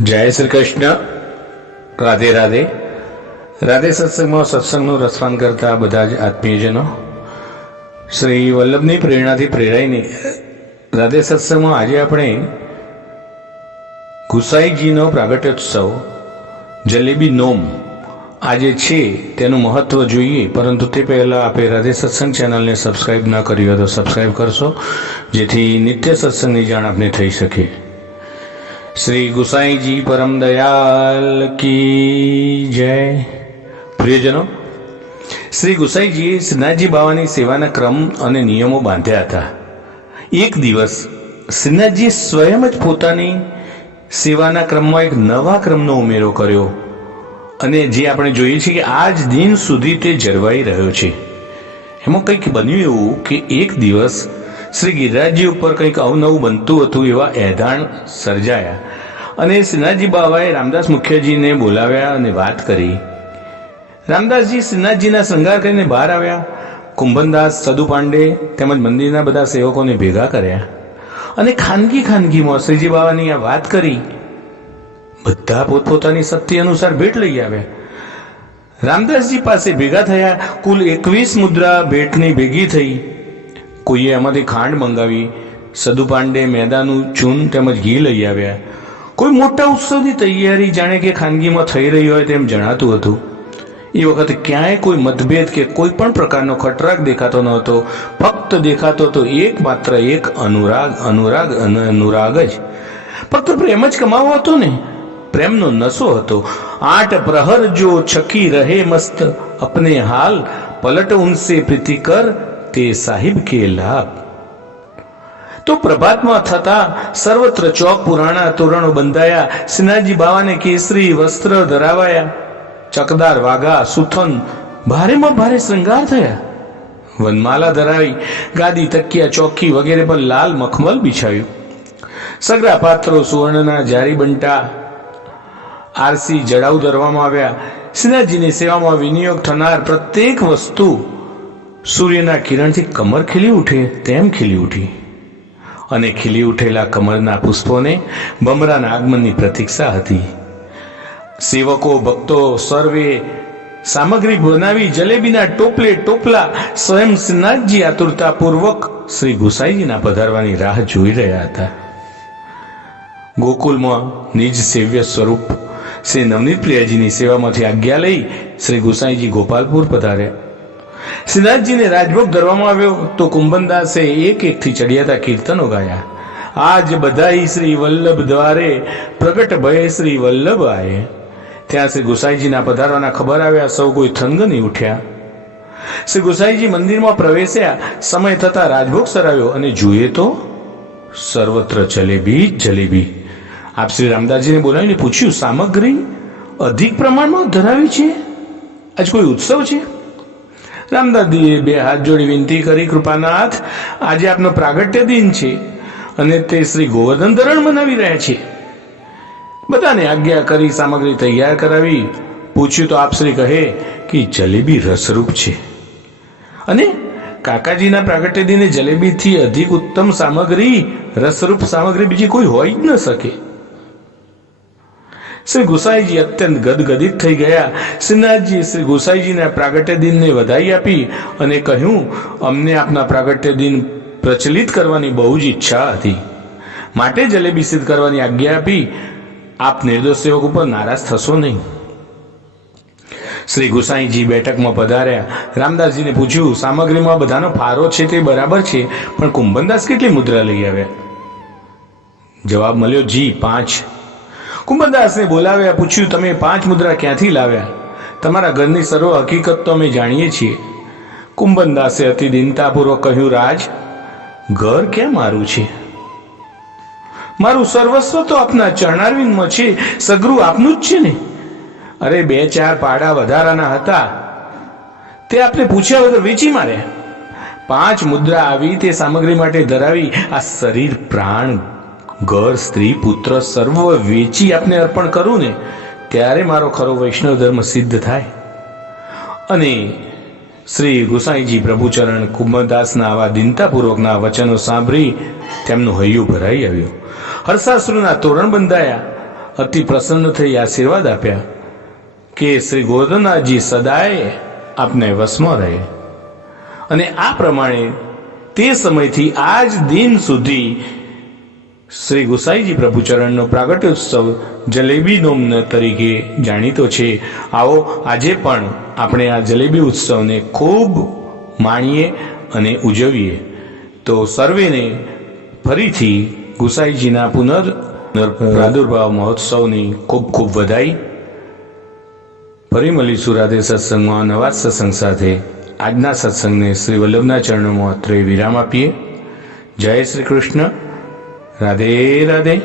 જય શ્રી કૃષ્ણ. રાધે રાધે. રાધે સત્સંગમાં સત્સંગનું રસપાન કરતા બધા જ આત્મીયજનો, શ્રી વલ્લભની પ્રેરણાથી પ્રેરાઈને રાધે સત્સંગમાં આજે આપણે ગુસાઈજીનો પ્રાગટ્યોત્સવ જલેબી નોમ આજે છે તેનું મહત્વ જોઈએ. પરંતુ તે પહેલાં આપણે રાધે સત્સંગ ચેનલને સબસ્ક્રાઈબ ન કરી હોય તો સબસ્ક્રાઈબ કરશો, જેથી નિત્ય સત્સંગની જાણ આપને થઈ શકે. શ્રી ગુસાઈજી પરમ દયાલ કી જય. પ્રિયજનો, શ્રી ગુસાઈજીએ શ્રીનાથજી બાવાની સેવાના ક્રમ અને નિયમો બાંધ્યા હતા. એક દિવસ શ્રીનાથજીએ સ્વયં જ પોતાની સેવાના ક્રમમાં એક નવા ક્રમનો ઉમેરો કર્યો, અને જે આપણે જોઈએ છીએ કે આજ દિન સુધી તે જળવાઈ રહ્યો છે. એમાં કંઈક બન્યું એવું કે એક દિવસ શ્રી ગિરિરાજજી ઉપર કંઈક અવનવું બનતું હતું એવા એધાણ સર્જાયા, અને શ્રીનાથજી બાવાએ રામદાસ મુખિયાજીને બોલાવ્યા અને વાત કરી. રામદાસજી શ્રીનાથજીના શૃંગાર કરીને બહાર આવ્યા. કુંભનદાસ, સદુ પાંડે તેમજ મંદિરના બધા સેવકોને ભેગા કર્યા અને ખાનગીમાં શ્રીજી બાવાની આ વાત કરી. બધા પોતપોતાની શક્તિ અનુસાર ભેટ લઈ આવ્યા. રામદાસજી પાસે ભેગા થયા. કુલ 21 મુદ્રા ભેટની ભેગી થઈ. કોઈએ એમાંથી ખાંડ મંગાવી, સદુ પાંડે મેદાનું ચૂન તેમજ ઘી લઈ આવ્યા. કોઈ મોટા ઉત્સવની તૈયારી જાણે કે ખાનગીમાં થઈ રહી હોય તેમ જણાતું હતું. એ વખતે ક્યાંય કોઈ મતભેદ કે કોઈ પણ પ્રકારનો ખટરાગ દેખાતો ન હતો. ફક્ત દેખાતો તો એકમાત્ર એક અનુરાગ જ. ફક્ત પ્રેમ જ કમાવો હતો ને, પ્રેમનો નશો હતો. 8 પ્રહર જો છકી રહે મસ્ત, અપને હાલ પલટ ઉનસે પ્રીતિ કર, તે સાહિબ કે લાભ. તો પ્રભાતમાં થતા સર્વત્ર ચોક પુરાણા તોરણો બંધાયા. શ્રીનાથજી બાવાને કેસરી વસ્ત્ર ધરાવાયા. ચકદાર વાઘા, સુથન, ભારેમાં ભારે શ્રૃંગાર થયા. વનમાલા ધરાવી. ગાદી, તકિયા, ચોકી વગેરે પર લાલ મખમલ બિછાવ્યું. સગરા પાત્રો સુવર્ણના જારી બંટા, આરસી જડાઉ ધરવામાં આવ્યા. શ્રીનાથજીની સેવામાં વિનિયોગ થનાર પ્રત્યેક વસ્તુ સૂર્યના કિરણથી કમર ખીલી ઉઠે તેમ ખીલી ઉઠી, અને ખીલી ઉઠેલા કમરના પુષ્પોને બમરાના આગમનની પ્રતીક્ષા હતી. સેવકો, ભક્તો સર્વે સામગ્રી બનાવી જલેબીના ટોપલા સ્વયં શ્રીનાથજી આતુરતાપૂર્વક શ્રી ગુસાઈજીના પધારવાની રાહ જોઈ રહ્યા હતા. ગોકુલમાં નિજ સેવ્ય સ્વરૂપ શ્રી નવનીત પ્રિયાજીની સેવામાંથી આજ્ઞા લઈ શ્રી ગુસાઈજી ગોપાલપુર પધાર્યા. શ્રીનાથજીને રાજભોગ ધરવામાં આવ્યો તો કુંભનદાસે એકથી ચડિયાતા કીર્તનો ગાયા. આજ બધાઈ શ્રી વલ્લભ દ્વારે, પ્રગટ ભય શ્રી વલ્લભ આયે. ત્યાં શ્રી ગુસાઈજીના પધારવાના ખબર આવ્યા. સૌ કોઈ થનગની ઉઠ્યા. શ્રી ગુસાઈજી મંદિરમાં પ્રવેશ્યા. સમય થતા રાજભોગ સરાવ્યો, અને જોઈએ તો સર્વત્ર જલેબી. આપ શ્રી રામદાસજીને બોલાવીને પૂછ્યું, સામગ્રી અધિક પ્રમાણમાં ધરાવી છે, આજ કોઈ ઉત્સવ છે? રામદાસજીએ 2 હાથ જોડી વિનંતી કરી, કૃપાનાથ, આજે આપનો પ્રાગટ્ય દિન છે અને તે શ્રી ગોવર્ધન ધરણ મનાવી રહ્યા છે. બધાને આજ્ઞા કરી સામગ્રી તૈયાર કરાવી. પૂછ્યું તો આપશ્રી કહે કે જલેબી રસરૂપ છે, અને કાકાજીના પ્રાગટ્ય દિને જલેબીથી અધિક ઉત્તમ સામગ્રી, રસરૂપ સામગ્રી બીજી કોઈ હોઈ જ ન શકે. શ્રી ગુસાઈજી અત્યંત ગદગદિત થઈ ગયા. શ્રીનાથજી શ્રી ગુસાઈજીના પ્રાગટ્ય દિનને વધાઈ આપી અને કહ્યું, અમને આપના પ્રાગટ્ય દિન પ્રચલિત કરવાની બહુ જ ઈચ્છા હતી, માટે જલેબી સિદ્ધ કરવાની આજ્ઞા આપી. આપ નિર્દોષ સેવક ઉપર નારાજ થશો નહીં. શ્રી ગુસાઈજી બેઠકમાં પધાર્યા. રામદાસજીને પૂછ્યું, સામગ્રીમાં બધાનો ફારો છે તે બરાબર છે, પણ કુંભનદાસ કેટલી મુદ્રા લઈ આવ્યા? જવાબ મળ્યો, જી 5. કુંભનદાસને બોલાવ્યા. પૂછ્યું, તમે 5 મુદ્રા ક્યાંથી લાવ્યા? તમારા ઘરની સર્વ હકીકત તો અમે જાણીએ છીએ. કુંભનદાસે અતિ દીનતાપૂર્વક કહ્યું, રાજ, ઘર ક્યાં મારું છે? મારું સર્વસ્વ તો આપના ચરણારવિંદમાં છે. સગરું આપનું જ છે ને? અરે 2-4 પાડા વધારાના હતા, તે આપને પૂછ્યા વગર વેચી માર્યા. 5 મુદ્રા આવી તે સામગ્રી માટે ધરાવી. આ શરીર, પ્રાણ, ઘર, સ્ત્રી, પુત્ર સર્વ વેચી આપને અર્પણ કરું ને, ત્યારે મારો ખરો વૈષ્ણવ ધર્મ સિદ્ધ થાય. અને શ્રી ગુસાઈજી પ્રભુચરણ કુંભદાસના આવા દીનતાપૂર્વકના વચનો સાંભળી તેમનું હૈયું ભરાઈ આવ્યું. હર્ષાશ્રુના તોરણ બંધાયા. અતિ પ્રસન્ન થઈ આશીર્વાદ આપ્યા કે શ્રી ગોરધનનાથજી સદાય આપને વશમાં રહે. અને આ પ્રમાણે તે સમયથી આજ દિન સુધી શ્રી ગુસાઈજી પ્રભુચરણનો પ્રાગટ્યોત્સવ જલેબી નોમ તરીકે જાણીતો છે. આવો આજે પણ આપણે આ જલેબી ઉત્સવને ખૂબ માણીએ અને ઉજવીએ. તો સર્વેને ફરીથી ગુસાઈજીના પ્રાદુર્ભાવ મહોત્સવની ખૂબ ખૂબ વધાઈ. ફરી મળીશું રાધે સત્સંગમાં નવા સત્સંગ સાથે. આજના સત્સંગને શ્રી વલ્લભના ચરણોમાં અત્રે વિરામ આપીએ. જય શ્રી કૃષ્ણ. રાધે રાધે.